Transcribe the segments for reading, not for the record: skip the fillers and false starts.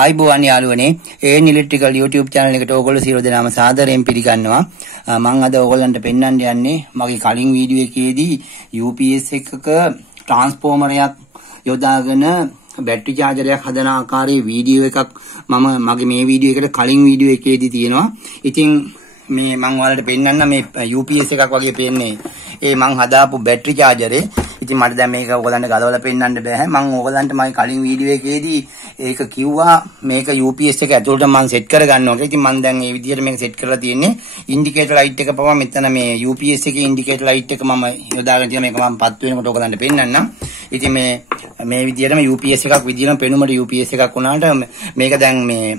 ආයිබෝවන් යාළුවනේ AN electrical YouTube channel එකට ඕගොල්ලෝ සියලු දෙනාම සාදරයෙන් පිළිගන්නවා. මම අද ඕගොල්ලන්ට පෙන්වන්න යන්නේ මගේ කලින් වීඩියෝ එකේදී UPS එකක ට්‍රාන්ස්ෆෝමරයක් යොදාගෙන බැටරි චාර්ජරයක් හදන ආකාරයේ වීඩියෝ එකක් මගේ මේ වීඩියෝ එකට කලින් වීඩියෝ එකේදී තියෙනවා. ඉතින් මේ මම ඔයාලට පෙන්වන්න මේ UPS එකක් වගේ පේන්නේ ඒ මම හදාපු බැටරි චාර්ජරේ. ඉතින් මට දැන් මේක ඔයගලන්ට ගලවලා පෙන්නන්න බෑ. මම ඔයගලන්ට මගේ කලින් වීඩියෝ එකේදී ඒක කිව්වා මේක UPS එක ඇතුළට මම සෙට් කරගන්නවා කියලා. ඉතින් මම දැන් මේ විදිහට මේක සෙට් කරලා තියෙන්නේ. ඉන්ඩිකේටර් ලයිට් එක පවා මෙතන මේ UPS එකේ ඉන්ඩිකේටර් ලයිට් එක මම යොදාගෙන තියෙන මේක මම පත් වෙනකොට ඔයගලන්ට පෙන්නන්නම්. ඉතින් මේ විදිහටම UPS එකක් විදිහටම පෙනුමට UPS එකක් වුණාට මේක දැන් මේ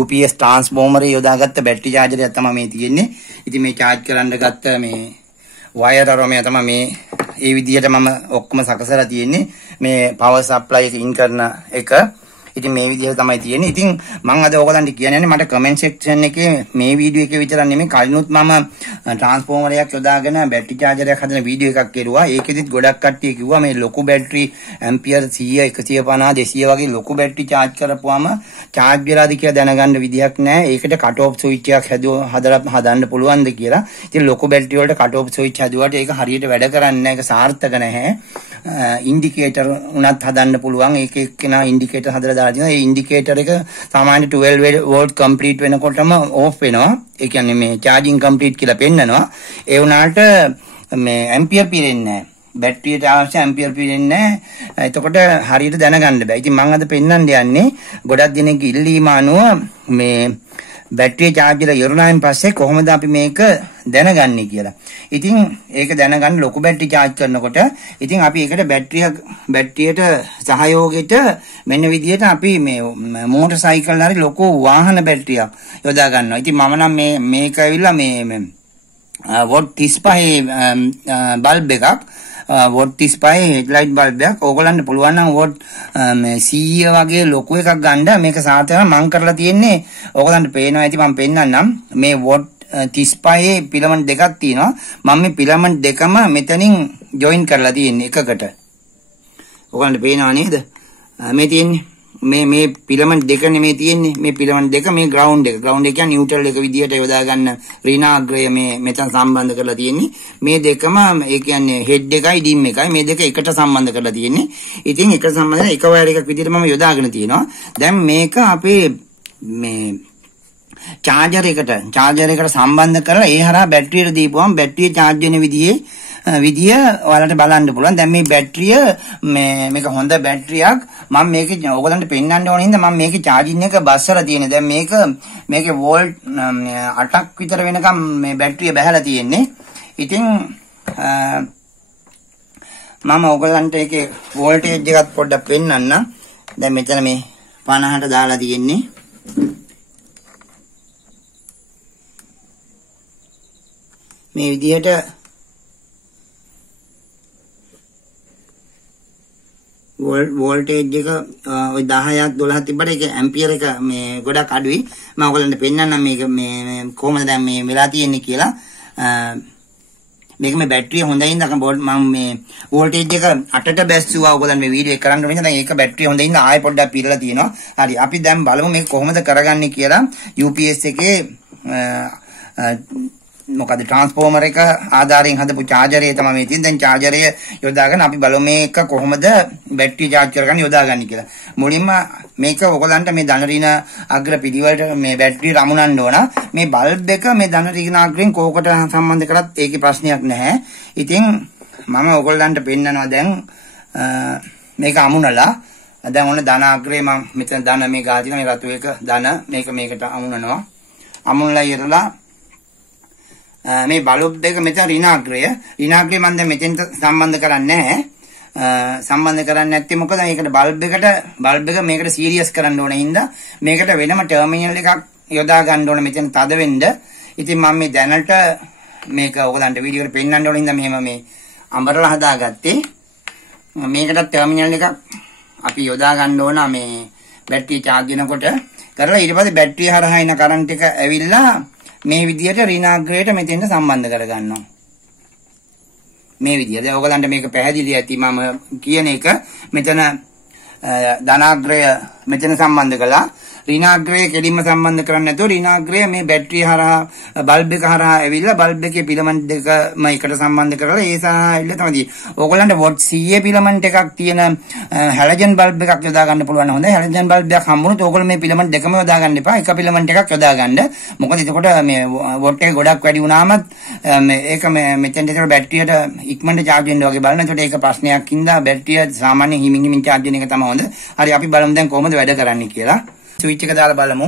UPS ට්‍රාන්ස්ෆෝමරේ යොදාගත්ත බැටරි චාර්ජරයක් තමයි මේ තියෙන්නේ. ඉතින් මේ charge කරන්න ගත්ත මේ වයර් අරමයා තමයි මේ ඒ විදිහට මම ඔක්කොම සකසලා තියෙන්නේ මේ power supply එක ඉන් කරන එක. ඉතින් මේ විදිහට තමයි තියෙන්නේ. ඉතින් මම අද ඔයගලන්ට කියන්නේ මට comment section එකේ මේ වීඩියෝ එකේ විතරක් නෙමෙයි කලිනුත් මම ට්‍රාන්ස්ෆෝමරයක් යොදාගෙන බැටරි චාර්ජරයක් හදන වීඩියෝ එකක් කෙරුවා. ඒකෙදිත් ගොඩක් කට්ටිය කිව්වා මේ ලොකු බැටරි ඇම්පියර් 100 150 200 වගේ ලොකු බැටරි charge කරපුවාම charge වෙලාද කියලා දැනගන්න විදිහක් නැහැ. ඒකට cut off switch එකක් හදන්න පුළුවන්ද කියලා. ඉතින් ලොකු බැටරි වලට cut off switch හදුවාට ඒක හරියට වැඩ කරන්නේ නැහැ. ඒක සාර්ථක නැහැ. ඉන්ඩිකේටර් උනත් හදන්න පුළුවන්. ඒක එක්කෙනා ඉන්ඩිකේටර් හදලා දාලා තියෙනවා. ඒ ඉන්ඩිකේටර් එක සාමාන්‍ය 12 වෝල්ට් කම්ප්ලීට් වෙනකොටම ඕෆ් වෙනවා. ඒ කියන්නේ මේ charging complete කියලා පෙන්නනවා. ඒ වුණාට මේ ඇම්පියර් පිරෙන්නේ නැහැ. බැටරියට අවශ්‍ය ඇම්පියර් පිරෙන්නේ නැහැ. එතකොට හරියට දැනගන්න බෑ. ඉතින් මම අද පෙන්නන්න යන්නේ ගොඩක් දිනක ඉල්ලීම අනුව මේ බැටරිය charge කරලා ඉවරනායින් පස්සේ කොහොමද අපි මේක දැනගන්නේ කියලා. ඉතින් ඒක දැනගන්න ලොකු බැටරි charge කරනකොට ඉතින් අපි ඒකට බැටරියට සහයෝගයට මෙන්න විදිහට අපි මේ මෝටර් සයිකල් හරි ලොකු වාහන බැටරියක් යොදා ගන්නවා. ඉතින් මම නම් මේක ඇවිල්ලා මේ වොට් 35 බල්බ් එකක් වොට් 35 හෙඩ්ලයිට් බල්බ් එකක් ඕගොල්ලන්ට පුළුවන් නම් වොට් 100 වගේ ලොකු එකක් ගන්න. මේක සාමාන්‍යයෙන් මම කරලා තියෙන්නේ ඕගොල්ලන්ට පේනවා ඇති මම පෙන්නන්නම්. මේ වොට් 35 පිලමන්ට් දෙකක් තියෙනවා. මම මේ පිලමන්ට් දෙකම මෙතනින් ජොයින් කරලා තියෙන්නේ එකකට. ඕගොල්ලන්ට පේනවා නේද? මේ තියෙන්නේ මේ පිලමන්ට් දෙක නෙමෙයි තියෙන්නේ. මේ පිලමන්ට් දෙක මේ ග්‍රවුන්ඩ් එක. ග්‍රවුන්ඩ් එක කියන්නේ නියුට්‍රල් එක විදියට යොදා ගන්න ඍණාග්‍රය මේ මෙතන සම්බන්ධ කරලා තියෙන්නේ. මේ දෙකම ඒ කියන්නේ හෙඩ් එකයි ඩිම් එකයි මේ දෙක එකට සම්බන්ධ කරලා තියෙන්නේ. ඉතින් එක සම්බන්ධ එක වයර් එකක් විදියට මම යොදාගෙන තියෙනවා. දැන් මේක අපේ මේ charger එකට සම්බන්ධ කරලා ඒ හරහා බැටරියට දීපුවම බැටරිය charge වෙන විදිය ඔයාලට බලන්න පුළුවන්. දැන් මේ බැටරිය මේක හොඳ බැටරියක්. මම මේක ඔයගලන්ට පෙන්වන්න ඕන හින්දා මම මේකේ charging එක බස්සලා තියෙන්නේ. දැන් මේකේ වෝල්ට් 8ක් විතර වෙනකම් මේ බැටරිය බහැලා තියෙන්නේ. ඉතින් මම ඔයගලන්ට ඒකේ වෝල්ටේජ් එකත් පොඩ්ඩක් පෙන්වන්න. දැන් මෙතන මේ 50ට දාලා තියෙන්නේ. මේ විදිහට වෝල්ටේජ් එක ඔය 10ක් 12ක් තිබ්බට ඒක ඇම්පියර් එක මේ ගොඩක් අඩුයි. මම ඔයගලන්ට පෙන්නන්නම් මේක මේ කොහොමද දැන් මේ වෙලා තියෙන්නේ කියලා. මේක මේ බැටරිය හොඳින් මම මේ වෝල්ටේජ් එක 8ට බැස්සුවා. ඔයගලන් මේ වීඩියෝ එක කරන්න ඕනේ. දැන් ඒක බැටරිය හොඳින් ආයෙ පොඩ්ඩක් පිරලා තියෙනවා. හරි අපි දැන් බලමු මේක කොහොමද කරගන්නේ කියලා. UPS එකේ මොකද ට්‍රාන්ස්ෆෝමර් එක ආධාරයෙන් හදපු චාර්ජරය තමයි මේ තියෙන්නේ. දැන් චාර්ජරය යොදාගෙන අපි බලමු මේක කොහොමද බැටරිය charge කරගන්න යොදාගන්නේ කියලා. මුලින්ම මේක ඔයගලන්ට මේ ධන ඍණ අග්‍ර පිළිවෙලට මේ බැටරිය රමුණන්න ඕන. මේ බල්බ් එක මේ ධන ඍණ අග්‍රයෙන් කෝකට සම්බන්ධ කරත් ඒකේ ප්‍රශ්නයක් නැහැ. ඉතින් මම ඔයගලන්ට පෙන්නනවා දැන් මේක අමුණලා. දැන් ඔන්න ධන අග්‍රේ මම මෙතන ධන මේ ගාතින මේ රතු එක ධන මේකට අමුණනවා. අමුණලා ඉරලා මේ බල්බ් දෙක මෙතන ඍණාග්‍රය මම දැන් මෙතෙන්ට සම්බන්ධ කරන්නේ නැහැ. සම්බන්ධ කරන්නේ නැත්තේ මොකද මේකට බල්බ් එක මේකට සීරියස් කරන්න ඕන හින්දා මේකට වෙනම ටර්මිනල් එකක් යොදා ගන්න ඕන මෙතන තද වෙන්න. ඉතින් මම මේ දැනට මේක ඔයගලන්ට වීඩියෝ එකට පෙන්නන්න ඕන හින්දා මෙහෙම මේ අඹරලා හදාගත්තේ. මේකට ටර්මිනල් එකක් අපි යොදා ගන්න ඕන මේ බැටරිය charge වෙනකොට කරලා ඊට පස්සේ බැටරිය හරහා එන කරන්ට් එක ඇවිල්ලා මේ විදියට ඍණාග්‍රයට මෙතෙන්ට සම්බන්ධ කරගන්නවා. මේ විදියට. දැන් ඔයගලන්ට මේක පැහැදිලි ඇති මම කියන එක. මෙතන ධනාග්‍රය මෙතන සම්බන්ධ කළා. ඍණාග්‍රය කෙලින්ම සම්බන්ධ කරන්නේ නැතුව ඍණාග්‍රය මේ බැටරිය හරහා බල්බ් එක හරහා ඇවිල්ලා බල්බ් එකේ පිලමන්ට් දෙකම එකට සම්බන්ධ කරලා ඒ සහ ඇවිල්ලා තමයි තියෙන්නේ. ඕගොල්ලන්ට වොට් 100 පිලමන්ට් එකක් තියෙන හැලජන් බල්බ් එකක් යොදා ගන්න පුළුවන්. හොඳයි. හැලජන් බල්බ් එකක් හම්බුනොත් ඕගොල්ලෝ මේ පිලමන්ට් දෙකම යොදා ගන්න එපා. එක පිලමන්ට් එකක් යොදා ගන්න. මොකද එතකොට මේ වොට් එක ගොඩක් වැඩි වුණාම ඒක මෙතෙන්ට ඒතර බැටරියට ඉක්මනට charge වෙන්න වගේ බලන්න. ඒකට ඒක ප්‍රශ්නයක් හින්දා බැටරිය සාමාන්‍යයෙන් හිමින් charge වෙන එක තමයි හොඳ. හරි අපි බලමු දැන් කොහොමද වැඩ කරන්නේ කියලා. ස්විච් එක දාලා බලමු.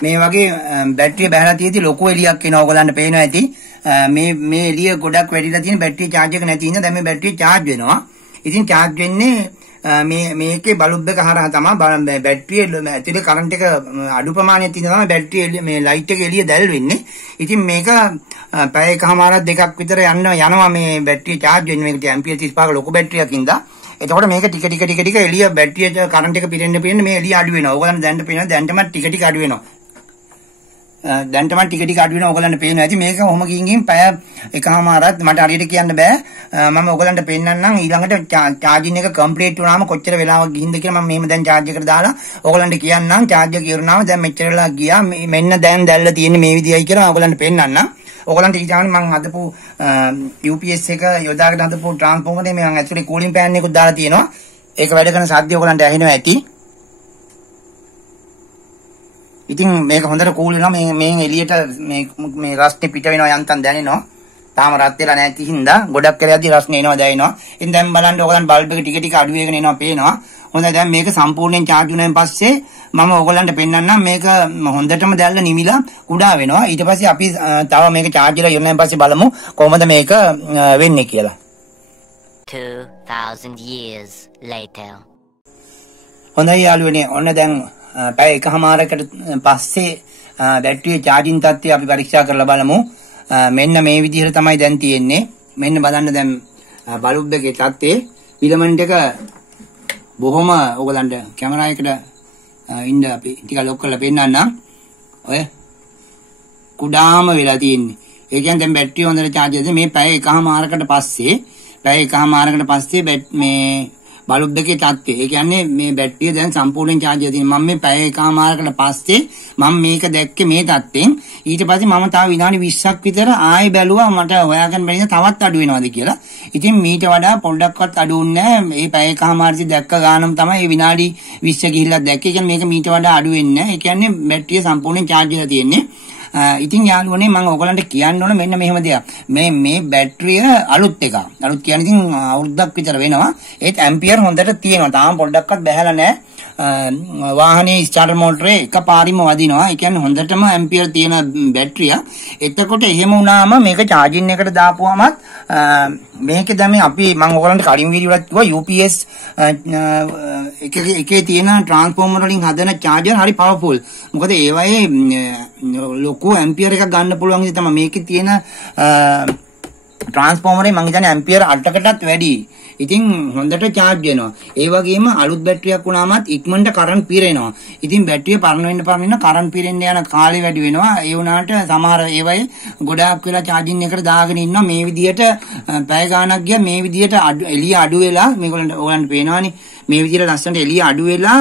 මේ වගේ බැටරිය බහලා තියෙදි ලොකු එළියක් එනවා. ඔයගලන්ට පේනවා ඇති. මේ එළිය ගොඩක් වැඩිලා තියෙන බැටරිය charge එක නැති ඉඳන් දැන් මේ බැටරිය charge වෙනවා. ඉතින් charge වෙන්නේ මේකේ බල්බ් එක හරහා තමයි බැටරිය ඇතුලේ කරන්ට් එක අඩු ප්‍රමාණයක් තියෙන තමයි බැටරිය මේ ලයිට් එක එළිය දැල් වෙන්නේ. ඉතින් මේක පැය එකමාරක් දෙකක් විතර යනවා මේ බැටරිය charge වෙන්නේ. මේකට ඇම්පියර් 35ක ලොකු බැටරියක් ඉඳලා. එතකොට මේක ටික එළිය බැටරිය කරන්ට් එක පිරෙන්න මේ එළිය අඩු වෙනවා. ඕගලන්ට දැනට පේනවා දැනටම ටික අඩු වෙනවා. දැන්ටම ටික අඩු වෙනවා. ඔයගලන්ට පේනවා ඇති මේක ඔහොම ගින් පැය එකමාරක් මට හරියට කියන්න බෑ. මම ඔයගලන්ට පෙන්නන්නම් ඊළඟට charging එක complete වුණාම කොච්චර වෙලාවක් ගිහින්ද කියලා මම මෙහෙම දැන් charge එකට දාලා ඔයගලන්ට කියන්නම් charge එක ඉවරනාම දැන් මෙච්චර වෙලා ගියා මෙන්න දැන් දැල්ල තියෙන්නේ මේ විදියයි කියලා ඔයගලන්ට පෙන්නන්නම්. ඔයගලන්ට ඊටාම මම හදපු UPS එක යොදාගෙන හදපු transformer එකේ මම ඇක්චුලි cooling fan එකකුත් දාලා තියෙනවා. ඒක වැඩ කරන සාධ්‍ය ඔයගලන්ට ඇහෙනවා ඇති. ඉතින් මේක හොඳට කූල් වෙනවා. මේ එළියට මේ රස්නේ පිට වෙනවා යන්තම් දැනෙනවා. තාම රත් වෙලා නැති හින්දා ගොඩක් කරයදී රස්නේ එනවා දැනෙනවා. ඉතින් දැන් බලන්න ඔයගලන් බල්බ් එක ටික අඩු වෙගෙන එනවා පේනවා. හොඳයි දැන් මේක සම්පූර්ණයෙන් charge වුණාන් පස්සේ මම ඔයගලන්ට පෙන්නන්නම් මේක හොඳටම දැල්ල නිමිලා කුඩා වෙනවා. ඊට පස්සේ අපි තව මේක charge වෙලා ඉවරනාන් පස්සේ බලමු කොහොමද මේක වෙන්නේ කියලා. 2000 years later. හොඳයි යාළුවනේ ඔන්න දැන් පැය එකමාරකට පස්සේ බැටරියේ charging තත්ත්වය අපි පරීක්ෂා කරලා බලමු. මෙන්න මේ විදිහට තමයි දැන් තියෙන්නේ. මෙන්න බලන්න දැන් බල්බ් එකේ තත්ත්වය ෆිලමන්ට් එක බොහොම ඔයගලන්ට කැමරා එකට ඉන්න අපි ටික ලොක් කරලා පෙන්නන්නම්. ඔය කුඩාම වෙලා තියෙන්නේ. ඒ කියන්නේ දැන් බැටරිය හොඳට charge වෙද්දී මේ පැය එකමාරකට පස්සේ මේ බල්බ් එකේ තත්ත්වය. ඒ කියන්නේ මේ බැටරිය දැන් සම්පූර්ණයෙන් charge වෙලා තියෙනවා. මම මේ පැය එකමාරකට පස්සේ මම මේක දැක්කේ මේ තත්ත්වෙන්. ඊට පස්සේ මම තව විනාඩි 20ක් විතර ආයෙ බැලුවා මට හොයාගන්න බැරි තවත් අඩු වෙනවද කියලා. ඉතින් මීට වඩා පොඩ්ඩක්වත් අඩු වුණේ නැහැ. මේ පැය එකමාරදී දැක්ක ගානම තමයි මේ විනාඩි 20 ගිහිල්ලා දැක්කේ. ඒ කියන්නේ මේක මීට වඩා අඩු වෙන්නේ නැහැ. ඒ කියන්නේ බැටරිය සම්පූර්ණයෙන් charge වෙලා තියෙන්නේ. ඉතින් යාළුවනේ මම ඔයගලන්ට කියන්න ඕන මෙන්න මෙහෙම දෙයක්. මේ බැටරිය අලුත් එකක්. අලුත් කියන්නේ ඉතින් අවුරුද්දක් විතර වෙනවා. ඒත් ඇම්පියර් හොඳට තියෙනවා. තාම පොඩ්ඩක්වත් බැහැලා නැහැ. වාහනේ ස්ටාර්ටර් මෝටරේ එකපාරින්ම වදිනවා. ඒ කියන්නේ හොඳටම ඇම්පියර් තියෙන බැටරිය. එතකොට එහෙම වුණාම මේක charging එකට දාපුවාමත් මේක දැන් අපි මම ඔයගලන්ට කලින් වීඩියෝ වලත් කිව්වා UPS එකේ තියෙන ට්‍රාන්ස්ෆෝමර් වලින් හදන charger හරි පවර්ෆුල්. මොකද ඒවයේ ලොකු ඇම්පියර් එකක් ගන්න පුළුවන් ඉතින් තමයි මේකේ තියෙන ට්‍රාන්ස්ෆෝමරේ මම හිතන්නේ ඇම්පියර් 8කටත් වැඩි. ඉතින් හොඳට charge වෙනවා. ඒ වගේම අලුත් බැටරියක් වුණාමත් ඉක්මනට කරන්ට් පිරෙනවා. ඉතින් බැටරිය පරණ වෙන්න කරන්ට් පිරෙන්න යන කාලය වැඩි වෙනවා. ඒ වුණාට සමහර ඒවයේ ගොඩාක් වෙලා charging එකට දාගෙන ඉන්නවා. මේ විදිහට පැය ගාණක් ගියා මේ විදිහට එළිය අඩු වෙලා මේගොල්ලන්ට ඕගලන්ට පේනවනේ. මේ විදිහට ලස්සනට එළිය අඩු වෙලා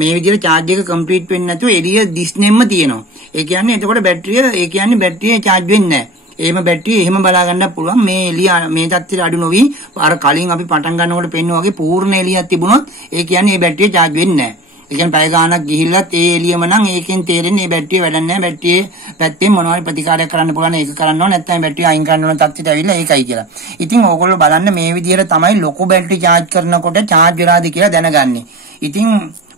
මේ විදිහට charge එක complete වෙන්නේ නැතුව එළිය දිස්නෙම්ම තියෙනවා. ඒ කියන්නේ එතකොට බැටරිය charge වෙන්නේ නැහැ. එහෙම බැටරිය එහෙම බලා ගන්න පුළුවන්. මේ එළිය මේ තත්ත්වයට අඩු නොවි අර කලින් අපි පටන් ගන්නකොට පෙන්නුවා වගේ පූර්ණ එළියක් තිබුණොත් ඒ කියන්නේ මේ බැටරිය charge වෙන්නේ නැහැ. ඒ කියන්නේ පැය ගාණක් ගිහිල්ලත් ඒ එළියම නම් ඒකෙන් තේරෙන්නේ මේ බැටරිය වැඩක් නැහැ. බැටරියේ පැත්තෙන් මොනවාරි ප්‍රතිකාරයක් කරන්න පුළුවන්. ඒක කරන්න ඕන නැත්නම් බැටරිය අයින් කරන්න ඕන තත්ත්වයට ඇවිල්ලා ඒකයි කියලා. ඉතින් ඕගොල්ලෝ බලන්න මේ විදිහට තමයි ලොකු බැටරි charge කරනකොට charge වෙලාද කියලා දැනගන්නේ. ඉතින්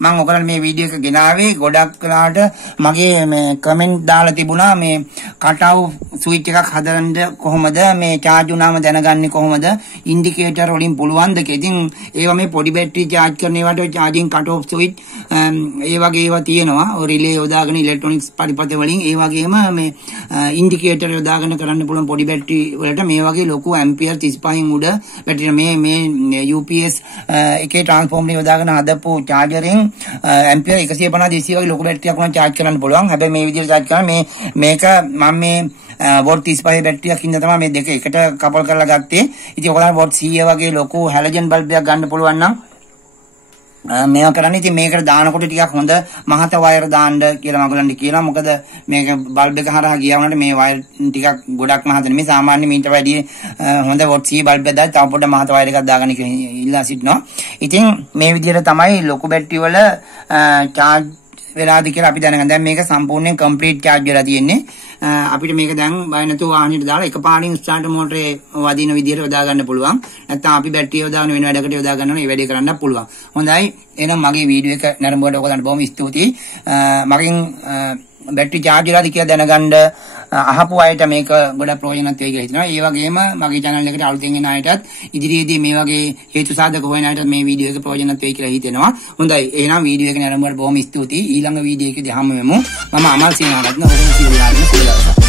මම ඔයගලන්ට මේ වීඩියෝ එක ගෙනාවේ ගොඩක් වෙලාවට මගේ මේ කමෙන්ට් දාලා තිබුණා මේ කටව් ස්විච් එකක් හදන්න කොහොමද මේ charge වුණාම දැනගන්නේ කොහොමද ඉන්ඩිකේටර් වලින් පුළුවන්ද කියලා. ඉතින් ඒවා මේ පොඩි බැටරි charge කරන ඒවාට charging cut off switch ඒ වගේ ඒවා තියෙනවා. ඔය රිලේ යොදාගෙන ඉලෙක්ට්‍රොනික්ස් පරිපථ වලින් ඒ වගේම මේ ඉන්ඩිකේටර් යොදාගෙන කරන්න පුළුවන් පොඩි බැටරි වලට මේ වගේ ලොකු ඇම්පියර් 35න් උඩ බැටරි මේ UPS එකේ ට්‍රාන්ස්ෆෝමර් යොදාගෙන හදපු chargerෙන් ඇම්පියර් 150 200 වගේ ලොකු බැටරියක් උනා charge කරන්න පුළුවන්. හැබැයි මේ විදිහට charge කරන මේක මම මේ වොට් 35 බැටරියක් ඉන්න තමයි මේ දෙක එකට කපල් කරලා ගත්තේ. ඉතින් ඔයගොල්ලන්ට වොට් 100 වගේ ලොකු හැලජන් බල්බයක් ගන්න පුළුවන් නම් මේවා කරන්නේ ඉතින් මේකට දානකොට ටිකක් හොඳ මහත වයර් දාන්න කියලා මගලන්ට කියනවා. මොකද මේක බල්බ් එක හරහා ගියා වුණාට මේ වයර් ටිකක් ගොඩක් මහත නෙමෙයි. සාමාන්‍ය මීට වැඩිය හොඳ වොට් C බල්බ් එකක් දාලා තව පොඩ්ඩක් මහත වයර් එකක් දාගන්න කියලා ඉල්ලා සිටිනවා. ඉතින් මේ විදිහට තමයි ලොකු බැටරි වල charge වෙලාද කියලා අපි දැනගන්න. දැන් මේක සම්පූර්ණයෙන් කම්ප්ලීට් charge වෙලා තියෙන්නේ. අපිට මේක දැන් බය නැතුව වාහනේට දාලා එකපාරින් ස්ටාර්ටර් මෝටරේ වදින විදිහට යොදා ගන්න පුළුවන්. නැත්නම් අපි බැටරිය යොදාගෙන වෙන වැඩකට යොදා ගන්නවා. මේ වැඩේ කරන්නත් පුළුවන්. හොඳයි. එහෙනම් මගේ වීඩියෝ එක නරඹුවට ඔයගලන්ට බොහොම ස්තුතියි. මගෙන් බැටරි charge වෙලාද කියලා දැනගන්න අහපු අයට මේක ගොඩක් ප්‍රයෝජනවත් වෙයි කියලා හිතනවා. ඒ වගේම මගේ channel එකට අලුතෙන් එන අයටත් ඉදිරියේදී මේ වගේ හේතු සාධක හොයන අයටත් මේ වීඩියෝ එක ප්‍රයෝජනවත් වෙයි කියලා හිතෙනවා. හොඳයි. එහෙනම් වීඩියෝ එක නරඹුවට බොහොම ස්තුතියි. ඊළඟ වීඩියෝ එකේදී හමු වෙමු. මම අමල් සේනාරත්න ඔබට සියලු දවසක්